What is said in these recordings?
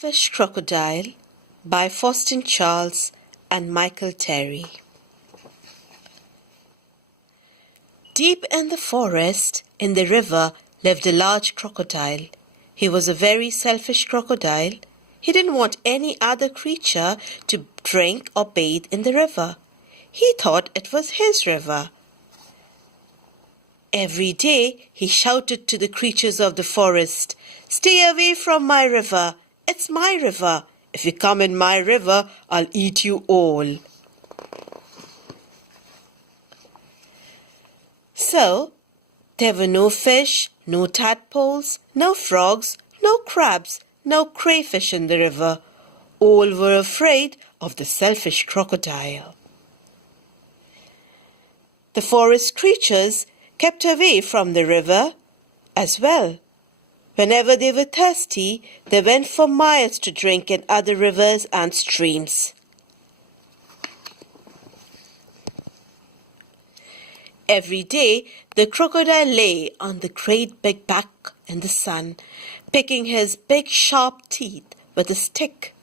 Selfish Crocodile by Faustin Charles and Michael Terry. Deep in the forest, in the river, lived a large crocodile. He was a very selfish crocodile. He didn't want any other creature to drink or bathe in the river. He thought it was his river. Every day he shouted to the creatures of the forest, "Stay away from my river. It's my river. If you come in my river, I'll eat you all." So, there were no fish, no tadpoles, no frogs, no crabs, no crayfish in the river. All were afraid of the selfish crocodile. The forest creatures kept away from the river as well. Whenever they were thirsty, they went for miles to drink in other rivers and streams. Every day, the crocodile lay on the great big back in the sun, picking his big sharp teeth with a stick.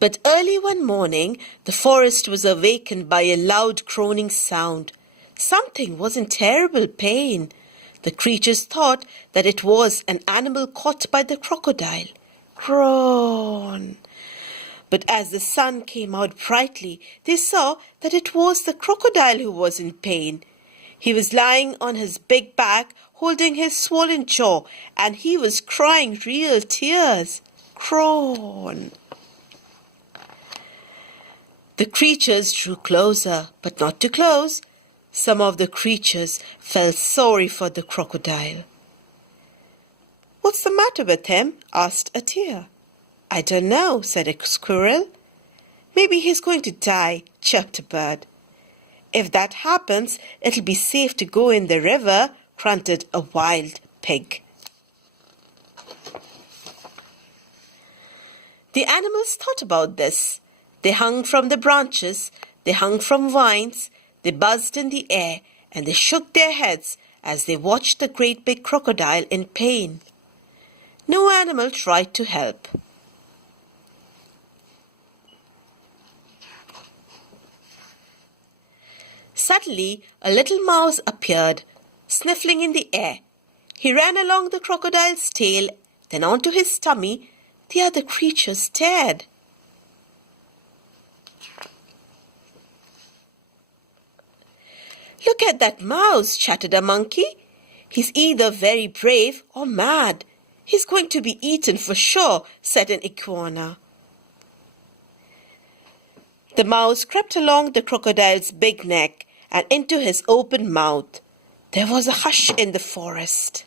But early one morning, the forest was awakened by a loud groaning sound. Something was in terrible pain. The creatures thought that it was an animal caught by the crocodile. Groan! But as the sun came out brightly, they saw that it was the crocodile who was in pain. He was lying on his big back, holding his swollen jaw, and he was crying real tears. Groan! The creatures drew closer, but not too close. Some of the creatures felt sorry for the crocodile. "What's the matter with him?" asked a deer. "I don't know," said a squirrel. "Maybe he's going to die," chirped a bird. "If that happens, it'll be safe to go in the river," grunted a wild pig. The animals thought about this. They hung from the branches, they hung from vines, they buzzed in the air, and they shook their heads as they watched the great big crocodile in pain. No animal tried to help. Suddenly, a little mouse appeared, sniffling in the air. He ran along the crocodile's tail, then onto his tummy. The other creatures stared. "Look at that mouse," chattered a monkey. "He's either very brave or mad. He's going to be eaten for sure," said an iguana. The mouse crept along the crocodile's big neck and into his open mouth. There was a hush in the forest.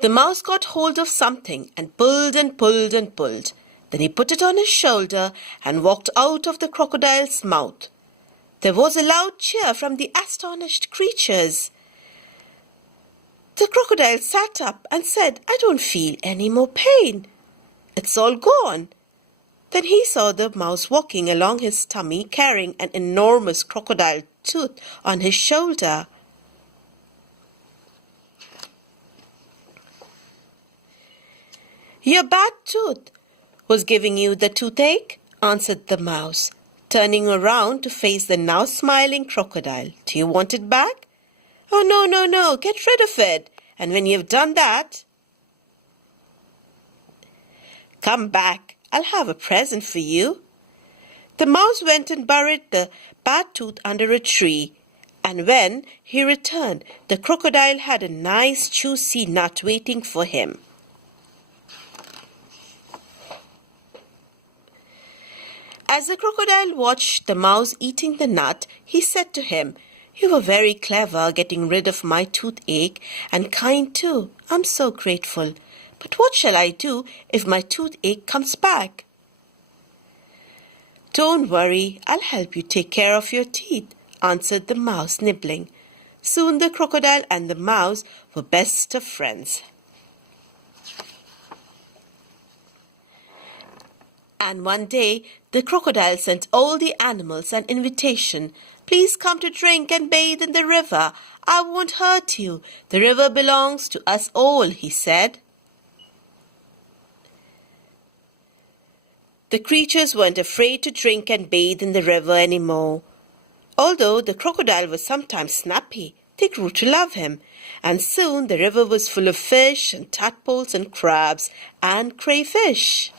The mouse got hold of something and pulled and pulled and pulled. Then he put it on his shoulder and walked out of the crocodile's mouth. There was a loud cheer from the astonished creatures. The crocodile sat up and said, "I don't feel any more pain. It's all gone." Then he saw the mouse walking along his tummy, carrying an enormous crocodile tooth on his shoulder. "Your bad tooth was giving you the toothache," answered the mouse, turning around to face the now smiling crocodile. "Do you want it back?" "Oh, no, no, no, get rid of it. And when you've done that, come back. I'll have a present for you." The mouse went and buried the bad tooth under a tree. And when he returned, the crocodile had a nice juicy nut waiting for him. As the crocodile watched the mouse eating the nut, he said to him, "You were very clever getting rid of my toothache, and kind too. I'm so grateful. But what shall I do if my toothache comes back?" "Don't worry, I'll help you take care of your teeth," answered the mouse, nibbling. Soon the crocodile and the mouse were best of friends. And one day, the crocodile sent all the animals an invitation. Please come to drink and bathe in the river. I won't hurt you. The river belongs to us all, he said. The creatures weren't afraid to drink and bathe in the river anymore. Although the crocodile was sometimes snappy, they grew to love him, and soon the river was full of fish and tadpoles and crabs and crayfish.